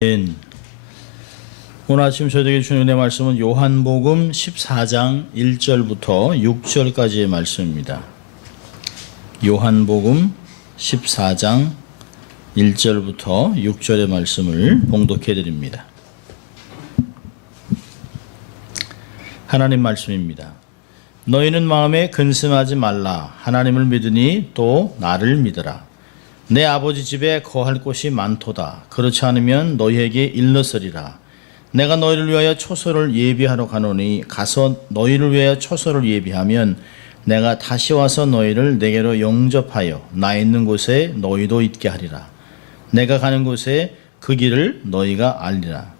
오늘 아침 저에게 주신 은혜 말씀은 요한복음 14장 1절부터 6절까지의 말씀입니다. 요한복음 14장 1절부터 6절의 말씀을 봉독해 드립니다. 하나님 말씀입니다. 너희는 마음에 근심하지 말라. 하나님을 믿으니 또 나를 믿으라. 내 아버지 집에 거할 곳이 많도다. 그렇지 않으면 너희에게 일렀으리라. 내가 너희를 위하여 초소를 예비하러 가노니 가서 너희를 위하여 초소를 예비하면 내가 다시 와서 너희를 내게로 영접하여 나 있는 곳에 너희도 있게 하리라. 내가 가는 곳에 그 길을 너희가 알리라.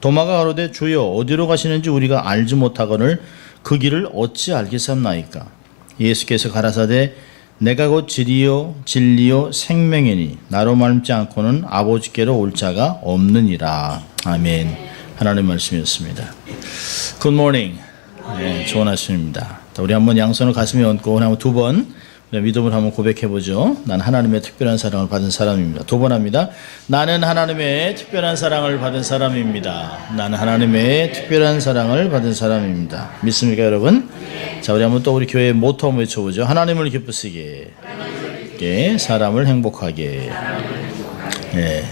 도마가 가로되 주여 어디로 가시는지 우리가 알지 못하거늘 그 길을 어찌 알겠삼나이까. 예수께서 가라사대 내가 곧 길이요 진리요 생명이니 나로 말미암지 않고는 아버지께로 올 자가 없느니라. 아멘. 하나님 말씀이었습니다. Good morning. 네, 좋은 아침입니다. 우리 한번 양손을 가슴에 얹고 한번 두 번 믿음을 한번 고백해 보죠. 나는 하나님의 특별한 사랑을 받은 사람입니다. 두 번 합니다. 나는 하나님의 특별한 사랑을 받은 사람입니다. 나는 하나님의 특별한 사랑을 받은 사람입니다. 믿습니까, 여러분? 자, 우리 한번 또 우리 교회의 모토 한번 외쳐보죠. 하나님을 기쁘시게, 사람을 행복하게. 네.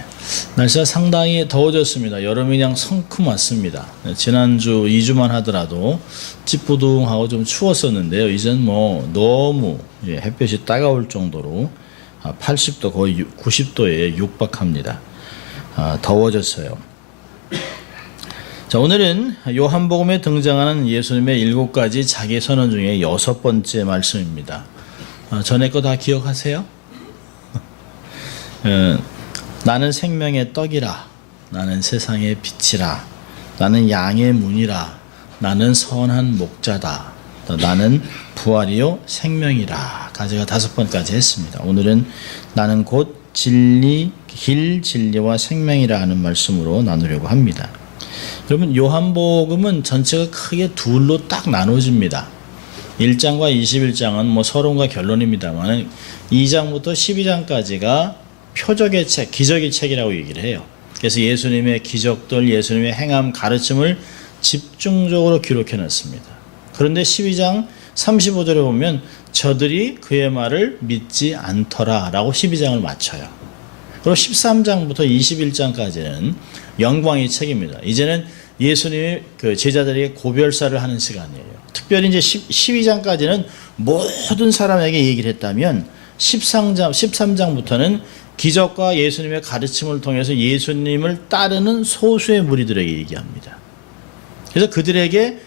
날씨가 상당히 더워졌습니다. 여름이 그냥 성큼 왔습니다. 지난주 2주만 하더라도 찌뿌둥하고 좀 추웠었는데요. 이젠 뭐 너무 햇볕이 따가울 정도로 80도 거의 90도에 육박합니다. 더워졌어요. 자, 오늘은 요한복음에 등장하는 예수님의 7가지 자기 선언 중에 6번째 말씀입니다. 전에 거 다 기억하세요? 나는 생명의 떡이라. 나는 세상의 빛이라. 나는 양의 문이라. 나는 선한 목자다. 나는 부활이요 생명이라. 가지가 5번까지 했습니다. 오늘은 나는 곧 진리, 길, 진리와 생명이라 하는 말씀으로 나누려고 합니다. 여러분, 요한복음은 전체가 크게 둘로 딱 나눠집니다. 1장과 21장은 뭐 서론과 결론입니다만 2장부터 12장까지가 표적의 책, 기적의 책이라고 얘기를 해요. 그래서 예수님의 기적들, 예수님의 행함, 가르침을 집중적으로 기록해 놨습니다. 그런데 12장 35절에 보면 저들이 그의 말을 믿지 않더라 라고 12장을 마쳐요. 그리고 13장부터 21장까지는 영광의 책입니다. 이제는 예수님이 그 제자들에게 고별사를 하는 시간이에요. 특별히 이제 12장까지는 모든 사람에게 얘기를 했다면 13장부터는 기적과 예수님의 가르침을 통해서 예수님을 따르는 소수의 무리들에게 얘기합니다. 그래서 그들에게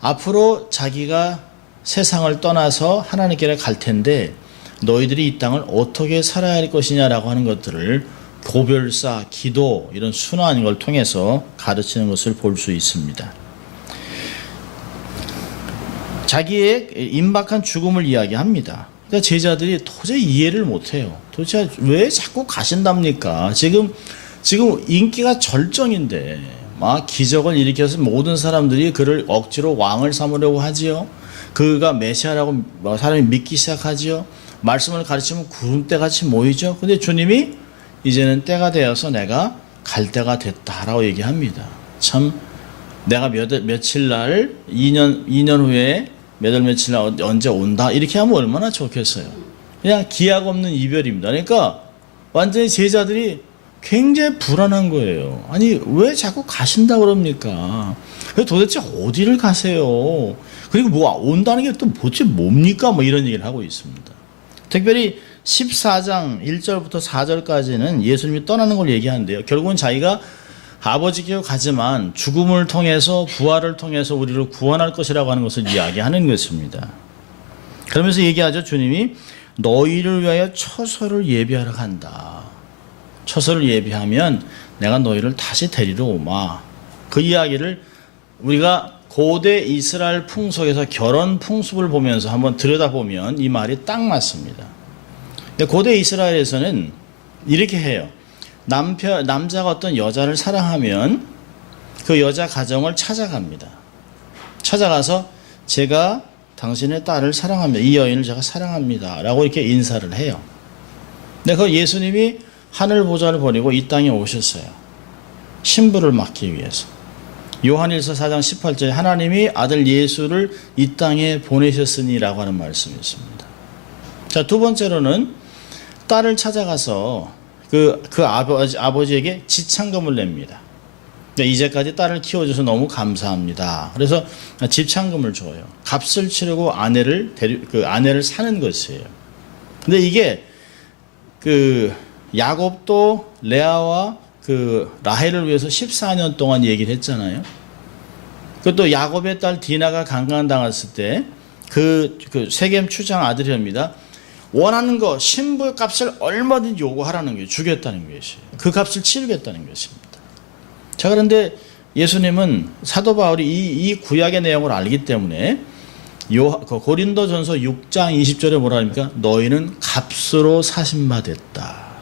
앞으로 자기가 세상을 떠나서 하나님께로 갈 텐데 너희들이 이 땅을 어떻게 살아야 할 것이냐라고 하는 것들을 고별사, 기도 이런 순환인 걸 통해서 가르치는 것을 볼 수 있습니다. 자기의 임박한 죽음을 이야기합니다. 그러니까 제자들이 도저히 이해를 못해요. 도대체 왜 자꾸 가신답니까? 지금 인기가 절정인데 막 기적을 일으켜서 모든 사람들이 그를 억지로 왕을 삼으려고 하지요. 그가 메시아라고 사람이 믿기 시작하지요. 말씀을 가르치면 구름대같이 모이죠. 근데 주님이 이제는 때가 되어서 내가 갈 때가 됐다라고 얘기합니다. 참 내가 며칠 날 2년 후에 며칠 날 언제 온다 이렇게 하면 얼마나 좋겠어요. 그냥 기약 없는 이별입니다. 그러니까 완전히 제자들이 굉장히 불안한 거예요. 아니 왜 자꾸 가신다 그럽니까? 도대체 어디를 가세요? 그리고 뭐 온다는 게 또 도대체 뭡니까? 뭐 이런 얘기를 하고 있습니다. 특별히 14장 1절부터 4절까지는 예수님이 떠나는 걸 얘기하는데요. 결국은 자기가 아버지께로 가지만 죽음을 통해서 부활을 통해서 우리를 구원할 것이라고 하는 것을 이야기하는 것입니다. 그러면서 얘기하죠. 주님이 너희를 위하여 처소를 예비하러 간다. 처소를 예비하면 내가 너희를 다시 데리러 오마. 그 이야기를 우리가 고대 이스라엘 풍속에서 결혼 풍습을 보면서 한번 들여다보면 이 말이 딱 맞습니다. 고대 이스라엘에서는 이렇게 해요. 남자가 어떤 여자를 사랑하면 그 여자 가정을 찾아갑니다. 찾아가서 제가 당신의 딸을 사랑합니다. 이 여인을 제가 사랑합니다. 라고 이렇게 인사를 해요. 근데 그 예수님이 하늘 보좌를 버리고 이 땅에 오셨어요. 신부를 맡기 위해서. 요한일서 4장 18절에 하나님이 아들 예수를 이 땅에 보내셨으니라고 하는 말씀이 있습니다. 자, 두 번째로는 딸을 찾아가서 그 아버지에게 지참금을 냅니다. 이제까지 딸을 키워줘서 너무 감사합니다. 그래서 집참금을 줘요. 값을 치르고 아내를 사는 것이에요. 근데 이게 야곱도 레아와 라헬을 위해서 14년 동안 얘기를 했잖아요. 그것도 야곱의 딸 디나가 강간당했을 때 세겜 추장 아들이랍니다. 원하는 거 신부 값을 얼마든지 요구하라는 게 주겠다는 것이에요. 그 값을 치르겠다는 것입니다. 자, 그런데 예수님은 사도 바울이 이 구약의 내용을 알기 때문에 고린도전서 6장 20절에 뭐라 합니까? 너희는 값으로 사신 바 됐다.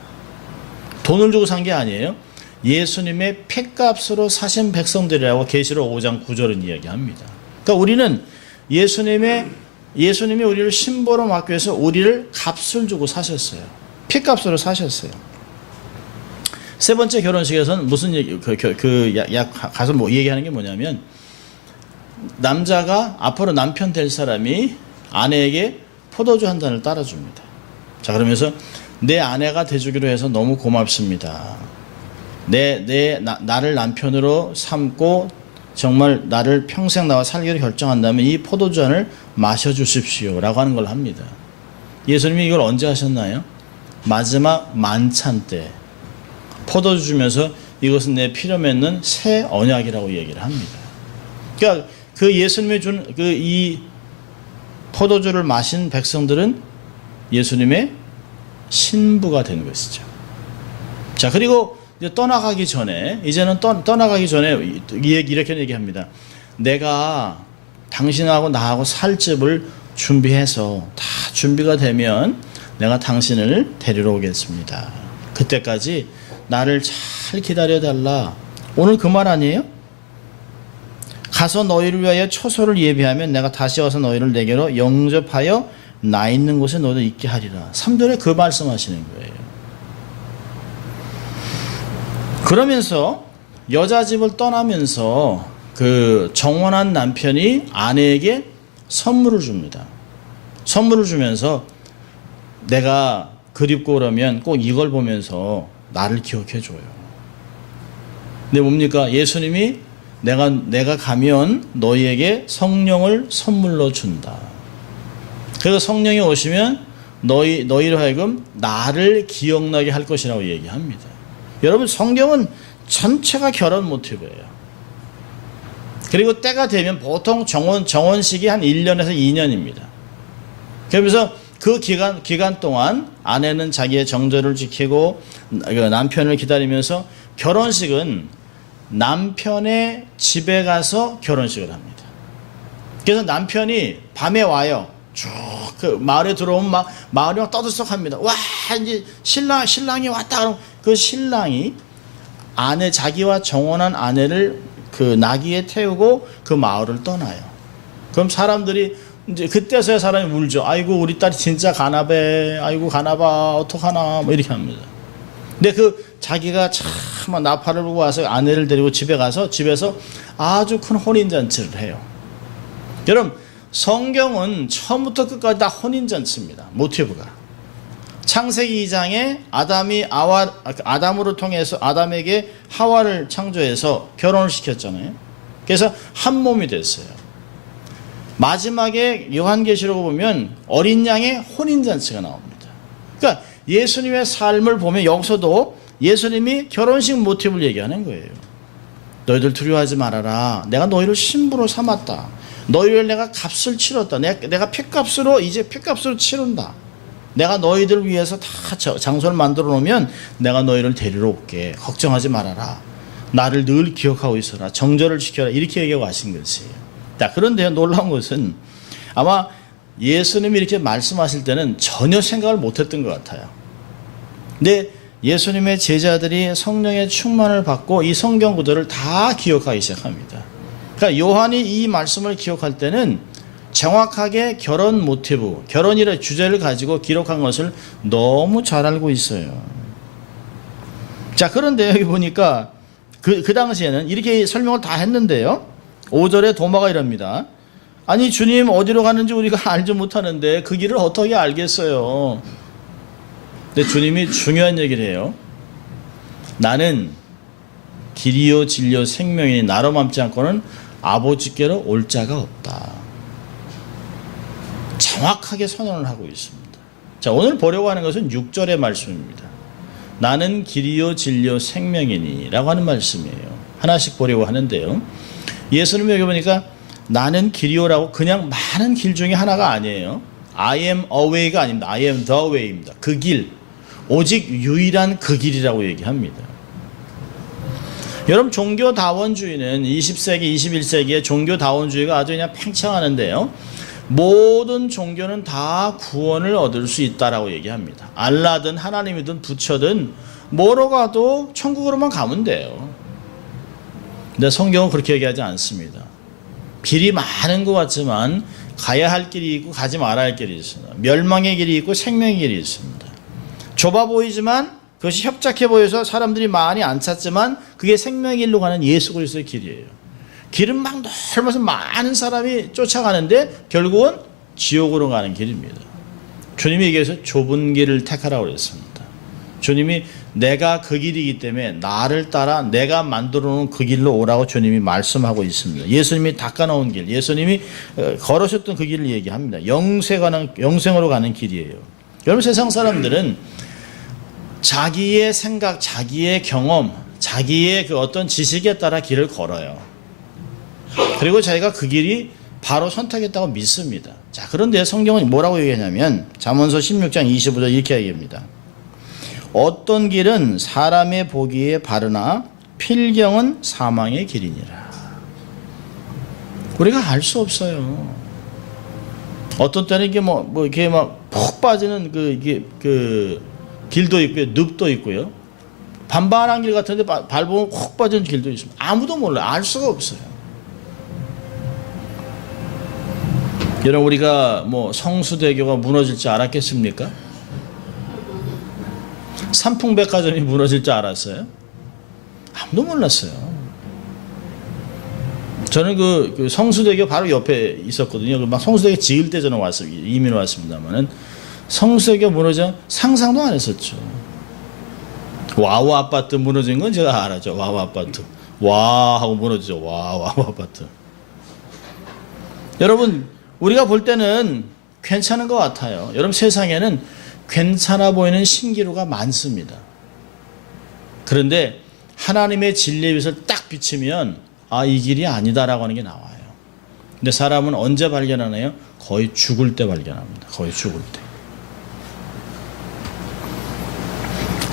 돈을 주고 산 게 아니에요. 예수님의 핏값으로 사신 백성들이라고 계시록 5장 9절은 이야기합니다. 그러니까 우리는 예수님이 우리를 신부로 맡기 위해서 우리를 값을 주고 사셨어요. 핏값으로 사셨어요. 세 번째 결혼식에서는 무슨 얘기, 가서 얘기하는 게 뭐냐면, 남자가 앞으로 남편 될 사람이 아내에게 포도주 한 잔을 따라줍니다. 자, 그러면서 내 아내가 돼주기로 해서 너무 고맙습니다. 나를 남편으로 삼고 정말 나를 평생 나와 살기로 결정한다면 이 포도주 잔을 마셔주십시오 라고 하는 걸 합니다. 예수님이 이걸 언제 하셨나요? 마지막 만찬 때 포도주 주면서 이것은 내 피로 맺는 새 언약이라고 얘기를 합니다. 그러니까 예수님이 준 이 포도주를 마신 백성들은 예수님의 신부가 된 것이죠. 자, 그리고 이제 떠나가기 전에 이렇게 얘기합니다. 내가 당신하고 나하고 살 집을 준비해서 다 준비가 되면 내가 당신을 데리러 오겠습니다. 그때까지 나를 잘 기다려달라. 오늘 그 말 아니에요? 가서 너희를 위하여 초소를 예비하면 내가 다시 와서 너희를 내게로 영접하여 나 있는 곳에 너희를 있게 하리라. 3절에 그 말씀하시는 거예요. 그러면서 여자 집을 떠나면서 정원한 남편이 아내에게 선물을 줍니다. 선물을 주면서 내가 그립고 그러면 꼭 이걸 보면서 나를 기억해 줘요. 근데 뭡니까? 예수님이 내가 가면 너희에게 성령을 선물로 준다. 그래서 성령이 오시면 너희로 하여금 나를 기억나게 할 것이라고 얘기합니다. 여러분, 성경은 전체가 결혼 모티브예요. 그리고 때가 되면 보통 정혼식이 한 1년에서 2년입니다. 그래서 그 기간 동안 아내는 자기의 정절을 지키고 남편을 기다리면서 결혼식은 남편의 집에 가서 결혼식을 합니다. 그래서 남편이 밤에 와요. 쭉 마을에 들어오면 막 마을이 막 떠들썩합니다. 와, 이제 신랑이 왔다. 그러면 그 신랑이 자기와 정혼한 아내를 나귀에 태우고 그 마을을 떠나요. 그럼 사람들이 이제 그때서야 사람이 울죠. 아이고, 우리 딸이 진짜 가나배. 아이고, 가나봐. 어떡하나. 뭐 이렇게 합니다. 근데 자기가 참 나팔을 불고 와서 아내를 데리고 집에 가서 집에서 아주 큰 혼인잔치를 해요. 여러분, 성경은 처음부터 끝까지 다 혼인잔치입니다. 모티브가. 창세기 2장에 아담으로 통해서 아담에게 하와를 창조해서 결혼을 시켰잖아요. 그래서 한 몸이 됐어요. 마지막에 요한계시록을 보면 어린 양의 혼인잔치가 나옵니다. 그러니까 예수님의 삶을 보면 여기서도 예수님이 결혼식 모티브를 얘기하는 거예요. 너희들 두려워하지 말아라. 내가 너희를 신부로 삼았다. 너희를 내가 값을 치렀다. 내가 핏값으로 치른다. 내가 너희들 위해서 다 장소를 만들어 놓으면 내가 너희를 데리러 올게. 걱정하지 말아라. 나를 늘 기억하고 있어라. 정절을 지켜라. 이렇게 얘기하고 하신 것이에요. 자, 그런데 놀라운 것은 아마 예수님이 이렇게 말씀하실 때는 전혀 생각을 못했던 것 같아요. 근데 예수님의 제자들이 성령의 충만을 받고 이 성경 구절을 다 기억하기 시작합니다. 그러니까 요한이 이 말씀을 기억할 때는 정확하게 결혼 모티브, 결혼이라는 주제를 가지고 기록한 것을 너무 잘 알고 있어요. 자, 그런데 여기 보니까 그 당시에는 이렇게 설명을 다 했는데요. 5절에 도마가 이럽니다. 아니 주님 어디로 가는지 우리가 알지 못하는데 그 길을 어떻게 알겠어요? 근데 주님이 중요한 얘기를 해요. 나는 길이요 진리요 생명이니 나로 맘지 않고는 아버지께로 올 자가 없다. 정확하게 선언을 하고 있습니다. 자, 오늘 보려고 하는 것은 6절의 말씀입니다. 나는 길이요 진리요 생명이니 라고 하는 말씀이에요. 하나씩 보려고 하는데요. 예수님 여기 보니까 나는 길이요라고 그냥 많은 길 중에 하나가 아니에요. I am a way가 아닙니다. I am the way입니다. 그 길, 오직 유일한 그 길이라고 얘기합니다. 여러분 종교다원주의는 20세기, 21세기의 종교다원주의가 아주 그냥 팽창하는데요. 모든 종교는 다 구원을 얻을 수 있다라고 얘기합니다. 알라든 하나님이든 부처든 뭐로 가도 천국으로만 가면 돼요. 근데 성경은 그렇게 얘기하지 않습니다. 길이 많은 것 같지만 가야 할 길이 있고 가지 말아야 할 길이 있습니다. 멸망의 길이 있고 생명의 길이 있습니다. 좁아 보이지만 그것이 협착해 보여서 사람들이 많이 안 찾지만 그게 생명의 길로 가는 예수 그리스도의 길이에요. 길은 막 넓어서 많은 사람이 쫓아가는데 결국은 지옥으로 가는 길입니다. 주님이 얘기해서 좁은 길을 택하라고 그랬습니다. 주님이 내가 그 길이기 때문에 나를 따라 내가 만들어 놓은 그 길로 오라고 주님이 말씀하고 있습니다. 예수님이 닦아놓은 길, 예수님이 걸으셨던 그 길을 얘기합니다. 영생으로 가는 길이에요. 여러분 세상 사람들은 자기의 생각, 자기의 경험, 자기의 그 어떤 지식에 따라 길을 걸어요. 그리고 자기가 그 길이 바로 선택했다고 믿습니다. 자, 그런데 성경은 뭐라고 얘기하냐면 잠언서 16장 25절 이렇게 얘기합니다. 어떤 길은 사람의 보기에 바르나 필경은 사망의 길이니라. 우리가 알 수 없어요. 어떤 때는 이게 이렇게 막 푹 빠지는 그 길도 있고요, 늪도 있고요. 반반한 길 같은데 밟으면 훅 빠지는 길도 있습니다. 아무도 몰라요. 알 수가 없어요. 여러분 우리가 성수대교가 무너질 줄 알았겠습니까? 삼풍백화점이 무너질 줄 알았어요? 아무도 몰랐어요. 저는 그 성수대교 바로 옆에 있었거든요. 막 성수대교 지을 때 저는 이민 왔습니다만은 성수대교 무너져 상상도 안 했었죠. 와우 아파트 무너진 건 제가 알았죠. 와우 아파트. 와 하고 무너지죠. 와우 아파트. 여러분 우리가 볼 때는 괜찮은 것 같아요. 여러분 세상에는 괜찮아 보이는 신기루가 많습니다. 그런데 하나님의 진리의 빛을 딱 비치면 이 길이 아니다라고 하는 게 나와요. 근데 사람은 언제 발견하나요? 거의 죽을 때 발견합니다. 거의 죽을 때.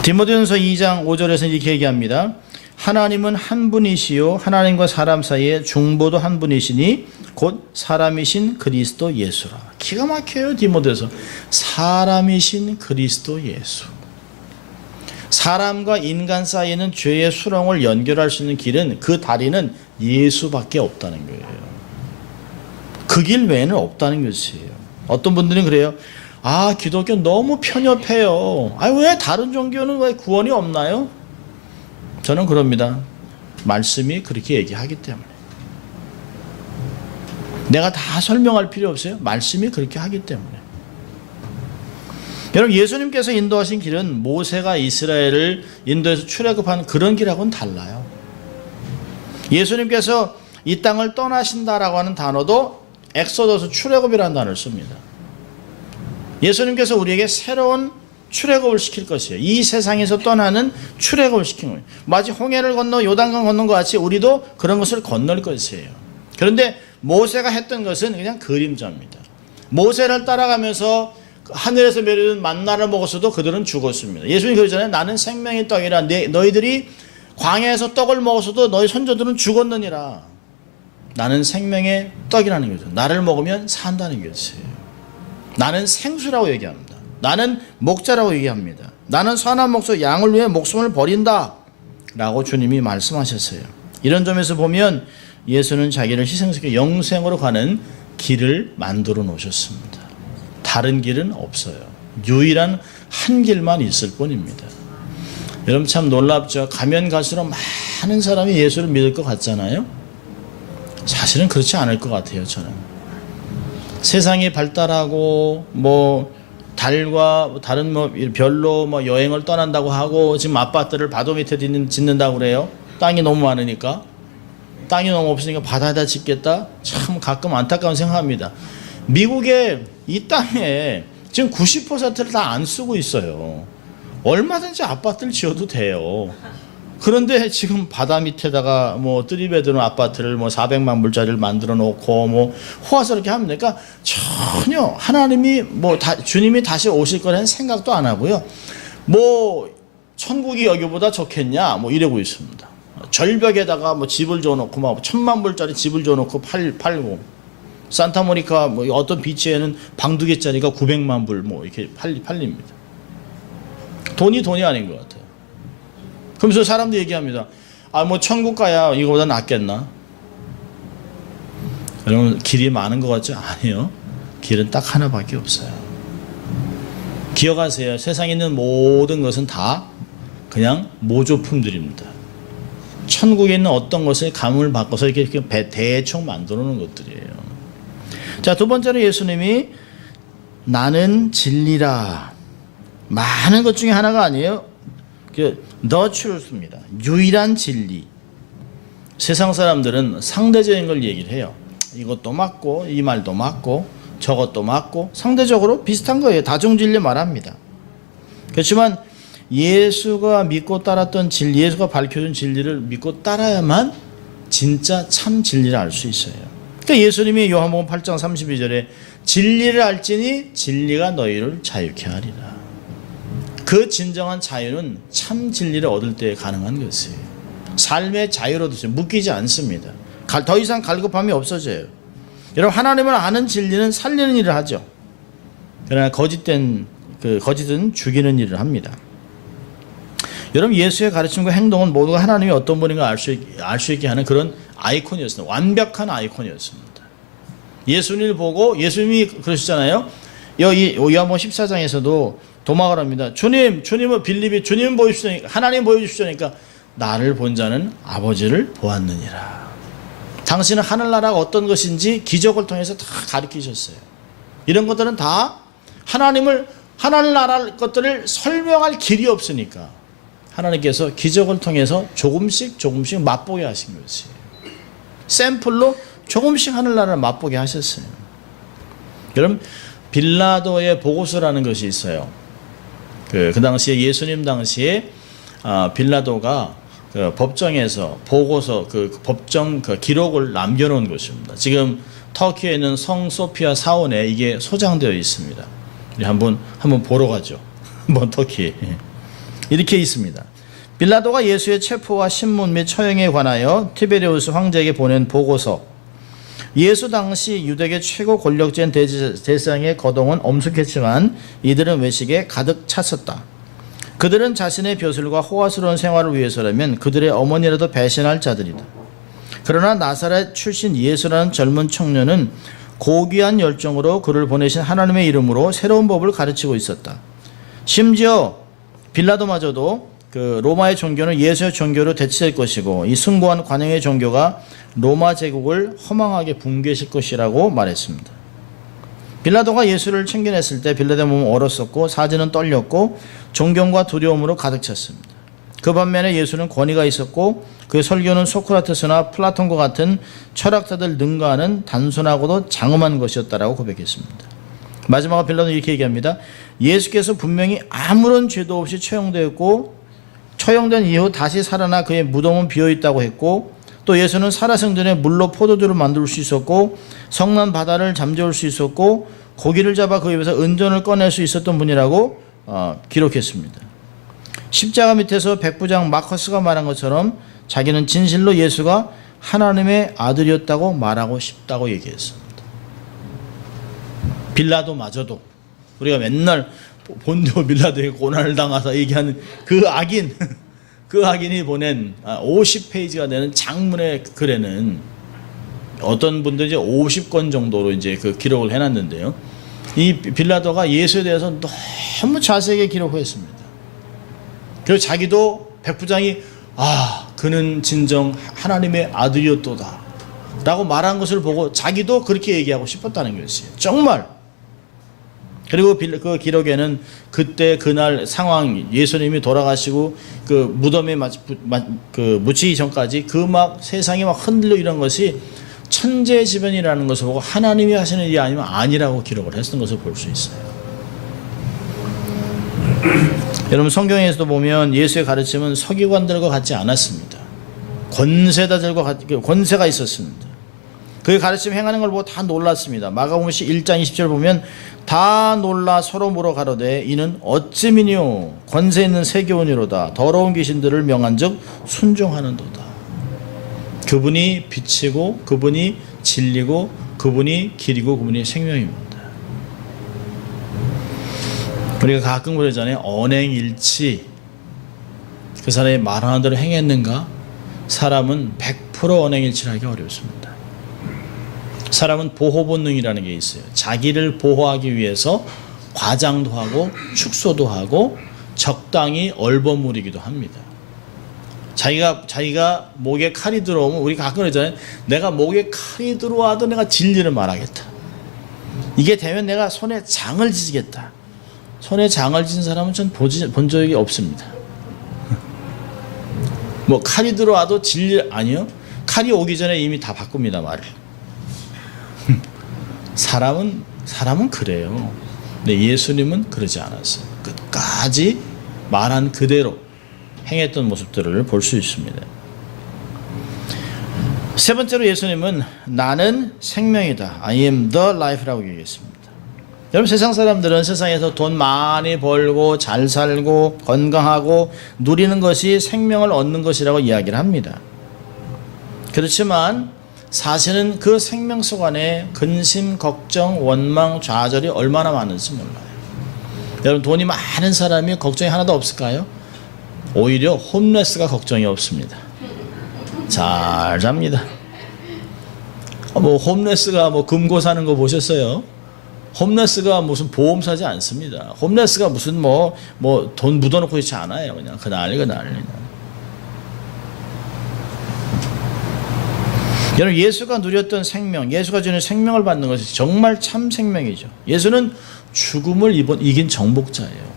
디모데전서 2장 5절에서 이렇게 얘기합니다. 하나님은 한 분이시요 하나님과 사람 사이에 중보도 한 분이시니 곧 사람이신 그리스도 예수라. 기가 막혀요. 디모데서 사람이신 그리스도 예수. 사람과 인간 사이에는 죄의 수렁을 연결할 수 있는 길은 그 다리는 예수밖에 없다는 거예요. 그 길 외에는 없다는 것이에요. 어떤 분들은 그래요. 기독교 너무 편협해요. 왜 다른 종교는 왜 구원이 없나요? 저는 그럽니다. 말씀이 그렇게 얘기하기 때문에. 내가 다 설명할 필요 없어요. 말씀이 그렇게 하기 때문에. 여러분 예수님께서 인도하신 길은 모세가 이스라엘을 인도에서 출애굽한 그런 길하고는 달라요. 예수님께서 이 땅을 떠나신다라고 하는 단어도 엑소더스 출애굽이라는 단어를 씁니다. 예수님께서 우리에게 새로운 출애굽을 시킬 것이에요. 이 세상에서 떠나는 출애굽을 시킨 거예요. 마치 홍해를 건너 요단강 건넌 것 같이 우리도 그런 것을 건널 것이에요. 그런데 모세가 했던 것은 그냥 그림자입니다. 모세를 따라가면서 하늘에서 내려온 만나를 먹었어도 그들은 죽었습니다. 예수님이 그러잖아요. 나는 생명의 떡이라. 너희들이 광야에서 떡을 먹었어도 너희 선조들은 죽었느니라. 나는 생명의 떡이라는 거죠. 나를 먹으면 산다는 것이에요. 나는 생수라고 얘기합니다. 나는 목자라고 얘기합니다. 나는 선한 목소 양을 위해 목숨을 버린다 라고 주님이 말씀하셨어요. 이런 점에서 보면 예수는 자기를 희생시켜 영생으로 가는 길을 만들어 놓으셨습니다. 다른 길은 없어요. 유일한 한 길만 있을 뿐입니다. 여러분 참 놀랍죠. 가면 갈수록 많은 사람이 예수를 믿을 것 같잖아요. 사실은 그렇지 않을 것 같아요. 저는 세상이 발달하고 뭐 달과 다른 뭐 별로 뭐 여행을 떠난다고 하고 지금 아파트를 바다 밑에 짓는다고 그래요. 땅이 너무 많으니까. 땅이 너무 없으니까 바다에다 짓겠다. 참 가끔 안타까운 생각합니다. 미국의 이 땅에 지금 90%를 다 안 쓰고 있어요. 얼마든지 아파트를 지어도 돼요. 그런데 지금 바다 밑에다가 뭐 3베드룸 아파트를 뭐 400만 불짜리를 만들어 놓고 뭐 호화스럽게 하면 되니까 전혀 하나님이 뭐 주님이 다시 오실 거라는 생각도 안 하고요. 뭐 천국이 여기보다 좋겠냐 뭐 이러고 있습니다. 절벽에다가 뭐 집을 줘놓고 막 1000만 불짜리 집을 줘놓고 팔고 산타모니카 뭐 어떤 비치에는 방 2개짜리가 900만 불 뭐 이렇게 팔립니다. 돈이 아닌 것 같아요. 그러면서 사람들이 얘기합니다. 아, 뭐 천국 가야 이거보다 낫겠나? 여러분 길이 많은 것 같죠? 아니요. 길은 딱 하나밖에 없어요. 기억하세요. 세상에 있는 모든 것은 다 그냥 모조품들입니다. 천국에 있는 어떤 것을 감을 바꿔서 이렇게 대충 만들어 놓은 것들이에요. 자, 두 번째로 예수님이 나는 진리라. 많은 것 중에 하나가 아니에요. The truth입니다. 유일한 진리. 세상 사람들은 상대적인 걸 얘기를 해요. 이것도 맞고 이 말도 맞고 저것도 맞고 상대적으로 비슷한 거예요. 다중진리 말합니다. 그렇지만 예수가 믿고 따랐던 진리, 예수가 밝혀준 진리를 믿고 따라야만 진짜 참 진리를 알 수 있어요. 그러니까 예수님이 요한복음 8장 32절에 진리를 알지니 진리가 너희를 자유케 하리라. 그 진정한 자유는 참 진리를 얻을 때 가능한 것이에요. 삶의 자유로 드세요. 묶이지 않습니다. 더 이상 갈급함이 없어져요. 여러분 하나님을 아는 진리는 살리는 일을 하죠. 그러나 거짓은 죽이는 일을 합니다. 여러분 예수의 가르침과 행동은 모두가 하나님이 어떤 분인가 알 수 있게 하는 그런 아이콘이었습니다. 완벽한 아이콘이었습니다. 예수님을 보고 예수님이 그러시잖아요. 요한복음 14장에서도 도막을 합니다. 주님은 빌립이 주님 보여주시니까 하나님 보여주시니까 나를 본 자는 아버지를 보았느니라. 당신은 하늘나라가 어떤 것인지 기적을 통해서 다 가르치셨어요. 이런 것들은 다 하늘나라 것들을 설명할 길이 없으니까 하나님께서 기적을 통해서 조금씩 맛보게 하신 것이에요. 샘플로 조금씩 하늘나라를 맛보게 하셨어요. 여러분 빌라도의 보고서라는 것이 있어요. 그 당시에 예수님 당시에 빌라도가 그 법정에서 보고서 그 법정 그 기록을 남겨놓은 것입니다. 지금 터키에 있는 성 소피아 사원에 이게 소장되어 있습니다. 우리 한번 보러 가죠. 한번 터키 이렇게 있습니다. 빌라도가 예수의 체포와 신문 및 처형에 관하여 티베리우스 황제에게 보낸 보고서. 예수 당시 유대계 최고 권력자인 대제사장의 거동은 엄숙했지만 이들은 외식에 가득 찼었다. 그들은 자신의 벼슬과 호화스러운 생활을 위해서라면 그들의 어머니라도 배신할 자들이다. 그러나 나사렛 출신 예수라는 젊은 청년은 고귀한 열정으로 그를 보내신 하나님의 이름으로 새로운 법을 가르치고 있었다. 심지어 빌라도마저도 그 로마의 종교는 예수의 종교로 대체될 것이고 이 숭고한 관용의 종교가 로마 제국을 허망하게 붕괴시킬 것이라고 말했습니다. 빌라도가 예수를 챙겨냈을 때 빌라도의 몸은 얼었었고 사지는 떨렸고 존경과 두려움으로 가득 찼습니다. 그 반면에 예수는 권위가 있었고 그의 설교는 소크라테스나 플라톤과 같은 철학자들 능가하는 단순하고도 장엄한 것이었다라고 고백했습니다. 마지막으로 빌라도는 이렇게 얘기합니다. 예수께서 분명히 아무런 죄도 없이 처형된 이후 다시 살아나 그의 무덤은 비어있다고 했고 또 예수는 살아생전에 물로 포도주를 만들 수 있었고 성난 바다를 잠재울 수 있었고 고기를 잡아 그 입에서 은전을 꺼낼 수 있었던 분이라고 기록했습니다. 십자가 밑에서 백부장 마커스가 말한 것처럼 자기는 진실로 예수가 하나님의 아들이었다고 말하고 싶다고 얘기했습니다. 빌라도마저도 우리가 맨날 본디오 빌라도에게 고난을 당하사 얘기하는 그 악인이 보낸 50페이지가 되는 장문의 글에는 어떤 분들이 이제 50권 정도로 이제 그 기록을 해놨는데요. 이 빌라도가 예수에 대해서 너무 자세하게 기록했습니다. 그리고 자기도 백부장이 그는 진정 하나님의 아들이었도다 라고 말한 것을 보고 자기도 그렇게 얘기하고 싶었다는 것이에요. 정말. 그리고 그 기록에는 그때 그날 상황, 예수님이 돌아가시고 그 무덤에 묻히기 전까지 그 막 세상이 막 흔들려 이런 것이 천재지변이라는 것을 보고 하나님이 하시는 일이 아니면 아니라고 기록을 했던 것을 볼 수 있어요. 여러분 성경에서도 보면 예수의 가르침은 서기관들과 같지 않았습니다. 권세가 있었습니다. 그의 가르침 행하는 걸 보고 다 놀랐습니다. 마가복음시 1장 20절 보면 다 놀라 서로 물어 가로되 이는 어찌미뇨 권세 있는 세교원이로다 더러운 귀신들을 명한즉 순종하는도다. 그분이 빛이고 그분이 진리고 그분이 길이고 그분이 생명입니다. 우리가 가끔 그러잖아요. 언행일치. 그 사람이 말하는 대로 행했는가? 사람은 100% 언행일치를 하기 어렵습니다. 사람은 보호본능이라는 게 있어요. 자기를 보호하기 위해서 과장도 하고 축소도 하고 적당히 얼버무리기도 합니다. 자기가 목에 칼이 들어오면 우리 가끔 그러잖아요. 내가 목에 칼이 들어와도 내가 진리를 말하겠다. 이게 되면 내가 손에 장을 지지겠다. 손에 장을 지는 사람은 전 본 적이 없습니다. 뭐 칼이 들어와도 진리 아니요. 칼이 오기 전에 이미 다 바꿉니다 말을. 사람은 그래요. 근데 예수님은 그러지 않았어요. 끝까지 말한 그대로 행했던 모습들을 볼 수 있습니다. 세 번째로 예수님은 나는 생명이다. I am the life라고 얘기했습니다. 여러분 세상 사람들은 세상에서 돈 많이 벌고 잘 살고 건강하고 누리는 것이 생명을 얻는 것이라고 이야기를 합니다. 그렇지만 사실은 그 생명 속 안에 근심, 걱정, 원망, 좌절이 얼마나 많은지 몰라요. 여러분 돈이 많은 사람이 걱정이 하나도 없을까요? 오히려 홈레스가 걱정이 없습니다. 잘 잡니다. 홈레스가 금고 사는 거 보셨어요? 홈레스가 무슨 보험 사지 않습니다. 홈레스가 무슨 돈 묻어놓고 있지 않아요. 그냥 그날. 여러분 예수가 누렸던 생명, 예수가 주는 생명을 받는 것이 정말 참 생명이죠. 예수는 죽음을 이긴 정복자예요.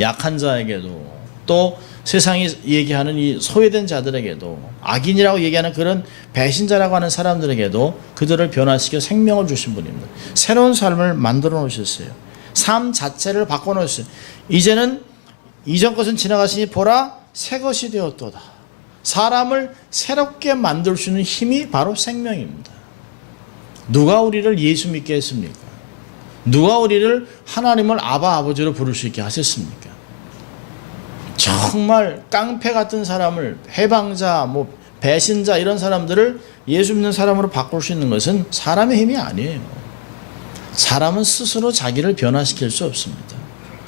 약한 자에게도 또 세상이 얘기하는 이 소외된 자들에게도 악인이라고 얘기하는 그런 배신자라고 하는 사람들에게도 그들을 변화시켜 생명을 주신 분입니다. 새로운 삶을 만들어 놓으셨어요. 삶 자체를 바꿔 놓으셨어요. 이제는 이전 것은 지나가시니 보라 새 것이 되었도다. 사람을 새롭게 만들 수 있는 힘이 바로 생명입니다. 누가 우리를 예수 믿게 했습니까? 누가 우리를 하나님을 아버지로 부를 수 있게 하셨습니까? 정말 깡패 같은 사람을 해방자, 배신자 이런 사람들을 예수 믿는 사람으로 바꿀 수 있는 것은 사람의 힘이 아니에요. 사람은 스스로 자기를 변화시킬 수 없습니다.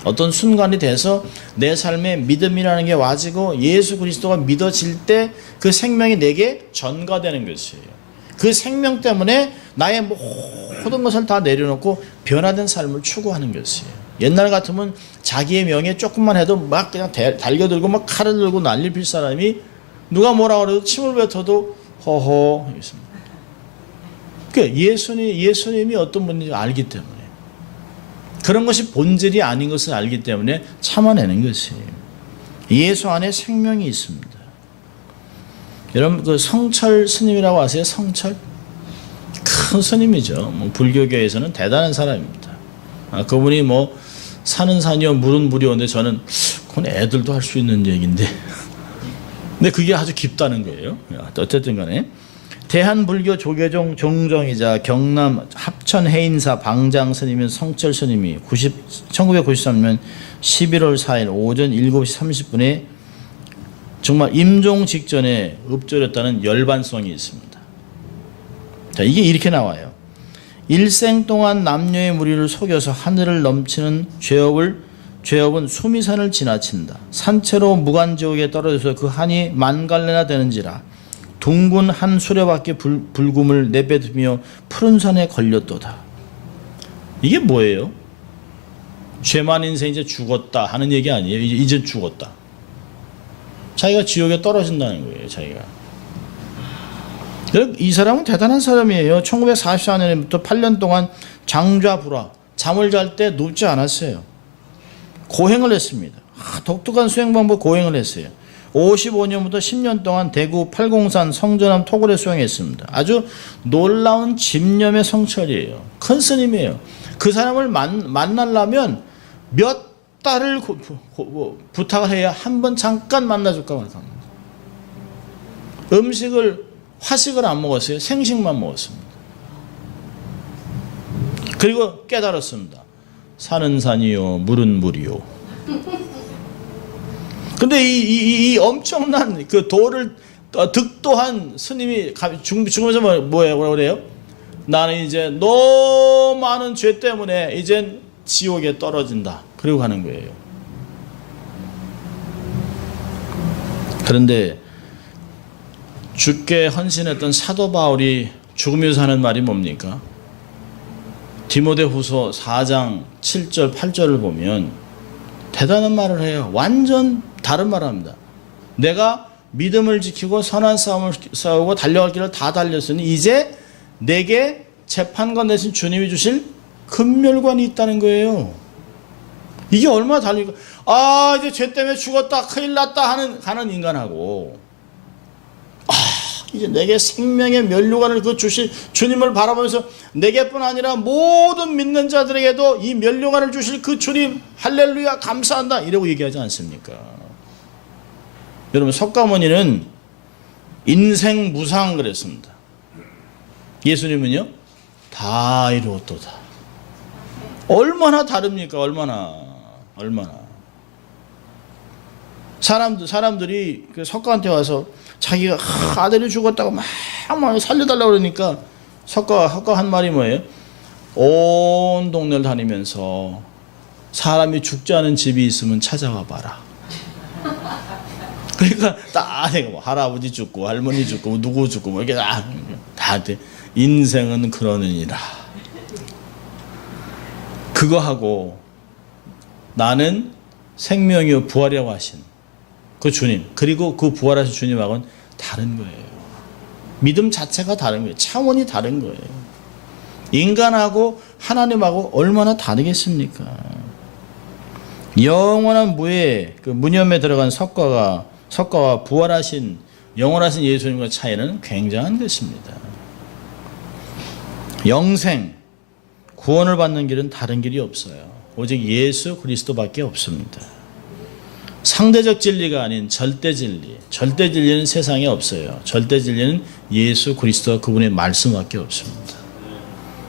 어떤 순간이 돼서 내 삶에 믿음이라는 게 와지고 예수 그리스도가 믿어질 때 그 생명이 내게 전가되는 것이에요. 그 생명 때문에 나의 모든 것을 다 내려놓고 변화된 삶을 추구하는 것이에요. 옛날 같으면 자기의 명예 조금만 해도 막 그냥 달겨들고 막 칼을 들고 난리 필 사람이 누가 뭐라 그래도 침을 뱉어도 허허 있습니다. 그러니까 예수님이 어떤 분인지 알기 때문에 그런 것이 본질이 아닌 것을 알기 때문에 참아내는 것이에요. 예수 안에 생명이 있습니다. 여러분 그 성철 스님이라고 아세요? 성철? 큰 스님이죠. 불교계에서는 대단한 사람입니다. 그분이 산은 산이요 물은 물이요인데 저는 그건 애들도 할 수 있는 얘기인데 근데 그게 아주 깊다는 거예요. 어쨌든 간에 대한불교 조계종 종정이자 경남 합천 해인사 방장 스님인 성철 스님이 1993년 11월 4일 오전 7시 30분에 정말 임종 직전에 읊조렸다는 열반성이 있습니다. 자, 이게 이렇게 나와요. 일생 동안 남녀의 무리를 속여서 하늘을 넘치는 죄업은 수미산을 지나친다. 산채로 무간지옥에 떨어져서 그 한이 만갈래나 되는지라 둥근 한 수레바퀴 불금을 내뱉으며 푸른 산에 걸렸도다. 이게 뭐예요? 죄만 인생 이제 죽었다 하는 얘기 아니에요. 이제 죽었다. 자기가 지옥에 떨어진다는 거예요. 자기가. 이 사람은 대단한 사람이에요. 1944년부터 8년 동안 장좌불화, 잠을 잘 때 눕지 않았어요. 고행을 했습니다. 독특한 수행 방법 고행을 했어요. 55년부터 10년 동안 대구 팔공산 성전암 토굴에 수행했습니다. 아주 놀라운 집념의 성철이에요. 큰 스님이에요. 그 사람을 만나려면 몇 달을 부탁을 해야 한 번 잠깐 만나줄까 말까. 화식을 안 먹었어요. 생식만 먹었습니다. 그리고 깨달았습니다. 산은 산이요, 물은 물이요. 근데 이 엄청난 그 도를 득도한 스님이 죽으면서 뭐라고 그래요? 나는 이제 너무 많은 죄 때문에 이젠 지옥에 떨어진다. 그리고 가는 거예요. 그런데 죽게 헌신했던 사도 바울이 죽으면서 하는 말이 뭡니까? 디모데후서 4장 7절 8절을 보면 대단한 말을 해요. 완전 다른 말을 합니다. 내가 믿음을 지키고 선한 싸움을 싸우고 달려갈 길을 다 달렸으니 이제 내게 재판관 대신 주님이 주실 금멸관이 있다는 거예요. 이게 얼마나 다르니까 이제 죄 때문에 죽었다 큰일 났다 하는 인간하고 이제 내게 생명의 면류관을 주실 주님을 바라보면서 내게뿐 아니라 모든 믿는 자들에게도 이 면류관을 주실 그 주님 할렐루야 감사한다 이러고 얘기하지 않습니까? 여러분 석가모니는 인생 무상 그랬습니다. 예수님은요 다 이루었도다. 얼마나 다릅니까? 얼마나 사람들이 그 석가한테 와서 자기가 아들이 죽었다고 막 살려달라고 그러니까 석가 한 말이 뭐예요? 온 동네를 다니면서 사람이 죽지 않은 집이 있으면 찾아와 봐라. 그러니까 다 뭐 할아버지 죽고 할머니 죽고 누구 죽고 뭐 이렇게 다 인생은 그러느니라. 그거 하고 나는 생명이요 부활이라고 하신 그 주님 그리고 그 부활하신 주님하고는 다른 거예요. 믿음 자체가 다른 거예요. 차원이 다른 거예요. 인간하고 하나님하고 얼마나 다르겠습니까? 영원한 무에 그 무념에 들어간 석가와 부활하신 영원하신 예수님과 차이는 굉장한 것입니다. 영생 구원을 받는 길은 다른 길이 없어요. 오직 예수 그리스도밖에 없습니다. 상대적 진리가 아닌 절대 진리. 절대 진리는 세상에 없어요. 절대 진리는 예수 그리스도와 그분의 말씀밖에 없습니다.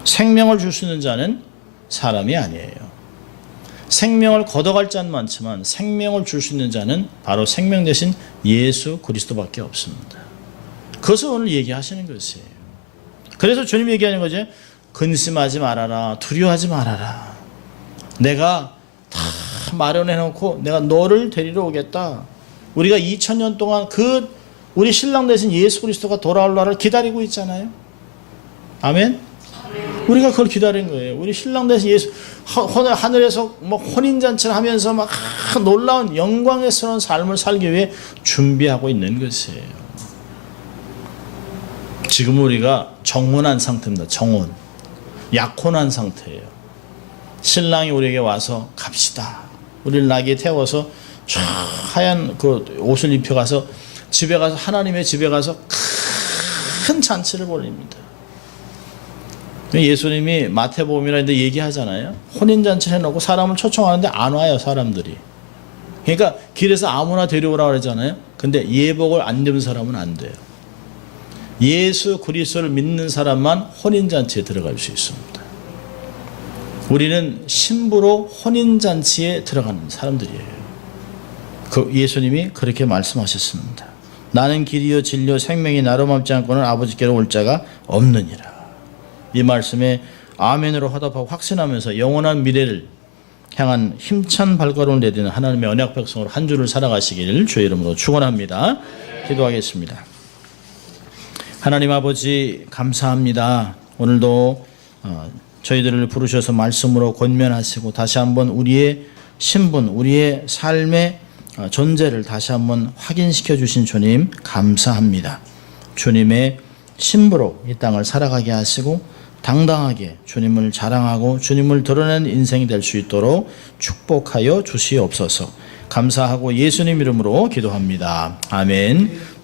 생명을 줄 수 있는 자는 사람이 아니에요. 생명을 걷어갈 자는 많지만 생명을 줄 수 있는 자는 바로 생명 대신 예수 그리스도밖에 없습니다. 그것을 오늘 얘기하시는 것이에요. 그래서 주님이 얘기하는 거죠. 근심하지 말아라. 두려워하지 말아라. 내가 다 마련해놓고 내가 너를 데리러 오겠다. 우리가 2000년 동안 우리 신랑 대신 예수 그리스도가 돌아올 날을 기다리고 있잖아요. 아멘? 우리가 그걸 기다린 거예요. 우리 신랑 대신 예수 하늘에서 뭐 혼인잔치를 하면서 막 놀라운 영광스러운 삶을 살기 위해 준비하고 있는 것이에요. 지금 우리가 정혼한 상태입니다. 정혼. 약혼한 상태예요. 신랑이 우리에게 와서 갑시다. 우리를 나귀에 태워서 쫙 하얀 그 옷을 입혀가서 집에 가서 하나님의 집에 가서 큰 잔치를 벌립니다. 예수님이 마태복음이라 데 얘기하잖아요. 혼인잔치를 해놓고 사람을 초청하는데 안 와요. 사람들이. 그러니까 길에서 아무나 데려오라고 그러잖아요. 근데 예복을 안 입은 사람은 안 돼요. 예수 그리스도를 믿는 사람만 혼인잔치에 들어갈 수 있습니다. 우리는 신부로 혼인잔치에 들어가는 사람들이에요. 예수님이 그렇게 말씀하셨습니다. 나는 길이요 진리요 생명이 나로 맘지 않고는 아버지께로 올 자가 없느니라. 이 말씀에 아멘으로 화답하고 확신하면서 영원한 미래를 향한 힘찬 발걸음을 내딛는 하나님의 언약 백성으로 한 주를 살아가시기를 주의 이름으로 축원합니다. 기도하겠습니다. 하나님 아버지 감사합니다. 오늘도 저희들을 부르셔서 말씀으로 권면하시고 다시 한번 우리의 신분, 우리의 삶의 존재를 다시 한번 확인시켜 주신 주님 감사합니다. 주님의 신부로 이 땅을 살아가게 하시고 당당하게 주님을 자랑하고 주님을 드러내는 인생이 될 수 있도록 축복하여 주시옵소서. 감사하고 예수님 이름으로 기도합니다. 아멘.